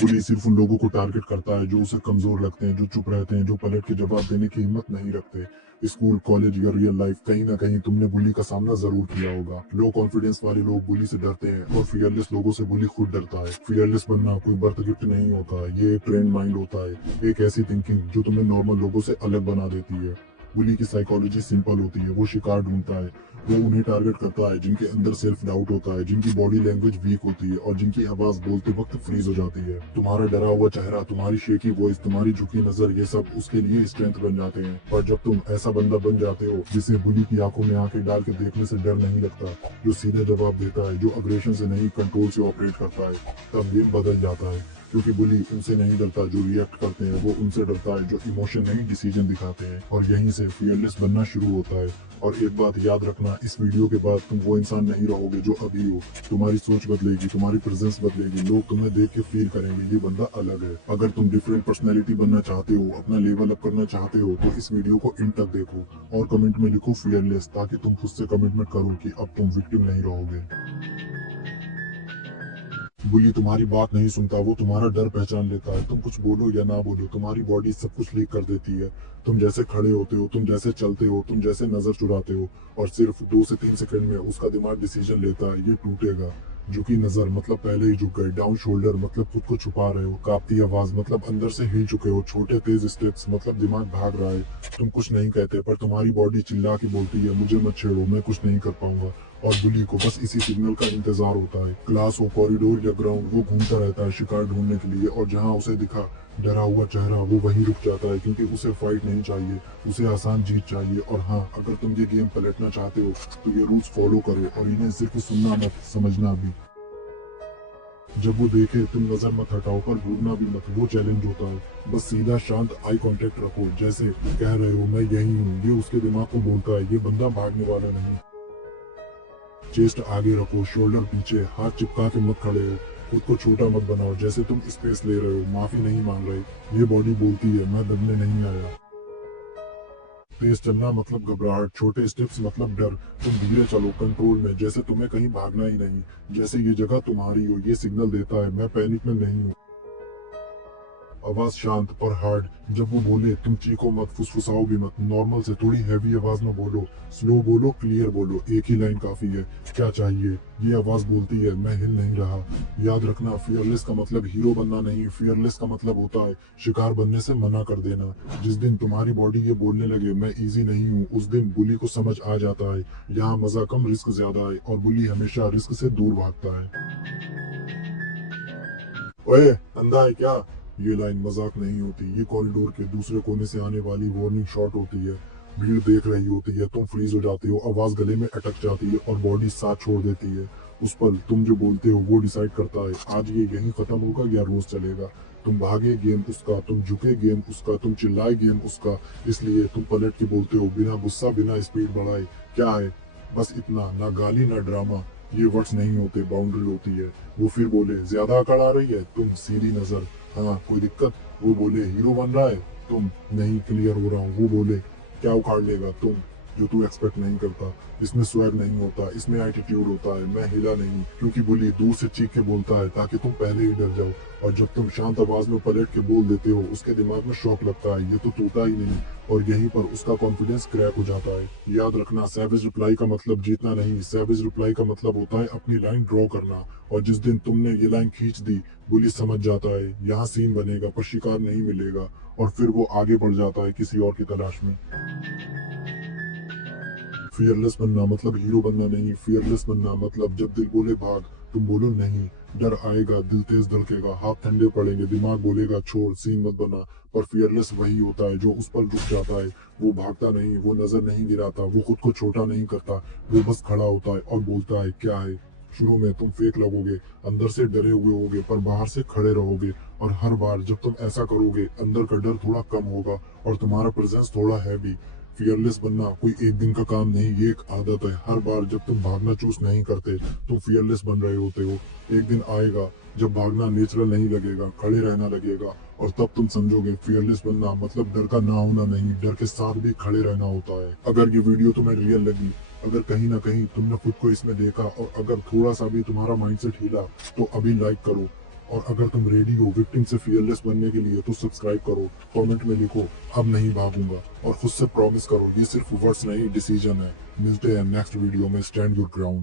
बुली सिर्फ उन लोगों को टारगेट करता है जो उसे कमजोर लगते हैं, जो चुप रहते हैं, जो पलट के जवाब देने की हिम्मत नहीं रखते। स्कूल, कॉलेज या रियल लाइफ, कहीं ना कहीं तुमने बुली का सामना जरूर किया होगा। लो कॉन्फिडेंस वाले लोग बुली से डरते हैं और फियरलेस लोगों से बुली खुद डरता है। फियरलेस बनना कोई बर्थ गिफ्ट नहीं होता, ये एक ट्रेंड माइंड होता है, एक ऐसी थिंकिंग जो तुम्हें नॉर्मल लोगों से अलग बना देती है। बुली की साइकोलॉजी सिंपल होती है, वो शिकार ढूंढता है। वो उन्हें टारगेट करता है जिनके अंदर सेल्फ डाउट होता है, जिनकी बॉडी लैंग्वेज वीक होती है और जिनकी आवाज बोलते वक्त फ्रीज हो जाती है। तुम्हारा डरा हुआ चेहरा, तुम्हारी शेकी वॉइस, तुम्हारी झुकी नजर, ये सब उसके लिए स्ट्रेंथ बन जाते हैं। और जब तुम ऐसा बंदा बन जाते हो जिसे बुली की आंखों में आंखें डाल के देखने से डर नहीं लगता, जो सीधे जवाब देता है, जो अग्रेशन से नहीं कंट्रोल से ऑपरेट करता है, तब गेम बदल जाता है। क्योंकि बुली उनसे नहीं डरता जो रिएक्ट करते हैं, वो उनसे डरता है जो इमोशन नहीं डिसीजन दिखाते हैं। और यहीं से फियरलेस बनना शुरू होता है। और एक बात याद रखना, इस वीडियो के बाद तुम वो इंसान नहीं रहोगे जो अभी हो। तुम्हारी सोच बदलेगी, तुम्हारी प्रेजेंस बदलेगी, लोग तुम्हें देख के फील करेंगे ये बंदा अलग है। अगर तुम डिफरेंट पर्सनैलिटी बनना चाहते हो, अपना लेवल अप करना चाहते हो, तो इस वीडियो को इन तक देखो और कमेंट में लिखो फियरलेस, ताकि तुम खुद से कमिटमेंट करो कि अब तुम विक्टिम नहीं रहोगे। बुली तुम्हारी बात नहीं सुनता, वो तुम्हारा डर पहचान लेता है। तुम कुछ बोलो या ना बोलो, तुम्हारी बॉडी सब कुछ लीक कर देती है। तुम जैसे खड़े होते हो, तुम जैसे चलते हो, तुम जैसे नजर चुराते हो, और सिर्फ 2 से 3 सेकंड में उसका दिमाग डिसीजन लेता है, ये टूटेगा। झुकी नजर मतलब पहले ही झुक गए, डाउन शोल्डर मतलब खुद को छुपा रहे हो, कांपती आवाज मतलब अंदर से हिल चुके हो, छोटे तेज स्टेप्स मतलब दिमाग भाग रहा है। तुम कुछ नहीं कहते पर तुम्हारी बॉडी चिल्ला के बोलती है, मुझे मत छेड़ो, मैं कुछ नहीं कर पाऊंगा। और बुली को बस इसी सिग्नल का इंतजार होता है। क्लास हो, कॉरिडोर या ग्राउंड, वो घूमता रहता है शिकार ढूंढने के लिए, और जहां उसे दिखा डरा हुआ चेहरा, वो वहीं रुक जाता है, क्योंकि उसे फाइट नहीं चाहिए, उसे आसान जीत चाहिए। और हाँ, अगर तुम ये गेम पलटना चाहते हो तो ये रूल्स फॉलो करो, और इन्हें सिर्फ सुनना मत, समझना भी। जब वो देखे तुम नजर मत हटाओ, पर घूरना भी मत, वो चैलेंज होता है। बस सीधा शांत आई कांटेक्ट रखो, जैसे कह रहे हो मैं यही हूँ, ये उसके दिमाग को बोलता है, ये बंदा भागने वाला नहीं। चेस्ट आगे रखो, शोल्डर पीछे, हाथ चिपका के मत खड़े हो। खुद को छोटा मत बनाओ, जैसे तुम स्पेस ले रहे हो, माफी नहीं मांग रहे। ये बॉडी बोलती है मैं दबने नहीं आया। तेज चलना मतलब घबराहट, छोटे स्टेप्स मतलब डर। तुम धीरे चलो, कंट्रोल में, जैसे तुम्हें कहीं भागना ही नहीं, जैसे ये जगह तुम्हारी हो। ये सिग्नल देता है मैं पैनिक में नहीं हूँ। आवाज शांत पर हार्ड। जब वो बोले तुम चीखो मत, फुसफुसाओ भी मत, नॉर्मल से थोड़ी हैवी आवाज में बोलो, स्लो बोलो, क्लियर बोलो, एक ही लाइन काफी है, क्या चाहिए। ये आवाज बोलती है मैं हिल नहीं रहा। याद रखना, फियरलेस का मतलब हीरो बनना नहीं, फियरलेस का मतलब होता है शिकार बनने से मना कर देना। जिस दिन तुम्हारी बॉडी ये बोलने लगे मैं इजी नहीं हूँ, उस दिन बुली को समझ आ जाता है यहाँ मजा कम रिस्क ज्यादा है, और बुली हमेशा रिस्क से दूर भागता है। ओए, अंधा है क्या। ये लाइन मजाक नहीं होती, ये कॉरिडोर के दूसरे कोने से आने वाली वार्निंग शॉट होती है। भीड़ देख रही होती है, तुम फ्रीज हो जाते हो, आवाज गले में अटक जाती है और बॉडी साथ छोड़ देती है। उस पल तुम जो बोलते हो वो डिसाइड करता है आज ये यहीं खत्म होगा या रोज चलेगा। तुम भागे गेम उसका, तुम झुके गेम उसका, तुम चिल्लाए गेम उसका। इसलिए तुम पलट के बोलते हो, बिना गुस्सा, बिना स्पीड बढ़ाए, क्या है, बस इतना, ना गाली ना ड्रामा। ये वर्ड्स नहीं होते, बाउंड्री होती है। वो फिर बोले ज्यादा अकड़ आ रही है, तुम सीधी नजर, हाँ कोई दिक्कत। वो बोले हीरो बन रहा है, तुम नहीं क्लियर हो रहा हूँ। वो बोले क्या उखाड़ लेगा, तुम जो तू एक्सपेक्ट नहीं करता। इसमें स्वैग नहीं होता, इसमें एटीट्यूड होता है, मैं हिला नहीं। क्योंकि बुली दूर से चीख के बोलता है ताकि तुम पहले ही डर जाओ, और जब तुम शांत आवाज में पलट के बोल देते हो उसके दिमाग में शौक लगता है ये तो तोता ही नहीं, और यहीं पर उसका कॉन्फिडेंस क्रैक हो जाता है। याद रखना, सैवेज रिप्लाई का मतलब जीतना नहीं, सैवेज रिप्लाई का मतलब होता है अपनी लाइन ड्रॉ करना। और जिस दिन तुमने ये लाइन खींच दी, पुलिस समझ जाता है यहाँ सीन बनेगा पर शिकार नहीं मिलेगा, और फिर वो आगे बढ़ जाता है किसी और की तलाश में। फियरलेस बनना मतलब हीरो बनना नहीं, फियरलेस बनना मतलब जब दिल बोले भाग, तुम बोलो नहीं। डर आएगा, दिल तेज धड़केगा, हाथ ठंडे पड़ेंगे, दिमाग बोलेगा छोड़, सीन मत बना। पर फियरलेस वही होता है जो उस पर रुक जाता है। वो भागता नहीं, वो नजर नहीं गिराता, वो खुद को छोटा नहीं करता, वो बस खड़ा होता है और बोलता है क्या है। शुरू में तुम फेक लगोगे, अंदर से डरे हुए होगे, पर बाहर से खड़े रहोगे। और हर बार जब तुम ऐसा करोगे, अंदर का डर थोड़ा कम होगा और तुम्हारा प्रेजेंस थोड़ा हैवी। फियरलेस बनना कोई एक दिन का काम नहीं, ये एक आदत है। हर बार जब तुम भागना चूज नहीं करते, तुम फियरलेस बन रहे होते हो। एक दिन आएगा जब भागना नेचुरल नहीं लगेगा, खड़े रहना लगेगा, और तब तुम समझोगे फियरलेस बनना मतलब डर का ना होना नहीं, डर के साथ भी खड़े रहना होता है। अगर ये वीडियो तुम्हें रियल लगी, अगर कहीं ना कहीं तुमने खुद को इसमें देखा, और अगर थोड़ा सा भी तुम्हारा माइंडसेट हिला, तो अभी लाइक करो, और अगर तुम रेडी हो विक्टिम से फियरलेस बनने के लिए तो सब्सक्राइब करो, कमेंट में लिखो अब नहीं भागूंगा, और खुद से प्रॉमिस करो ये सिर्फ वर्ड्स नहीं डिसीजन है। मिलते हैं नेक्स्ट वीडियो में। Stand your ground.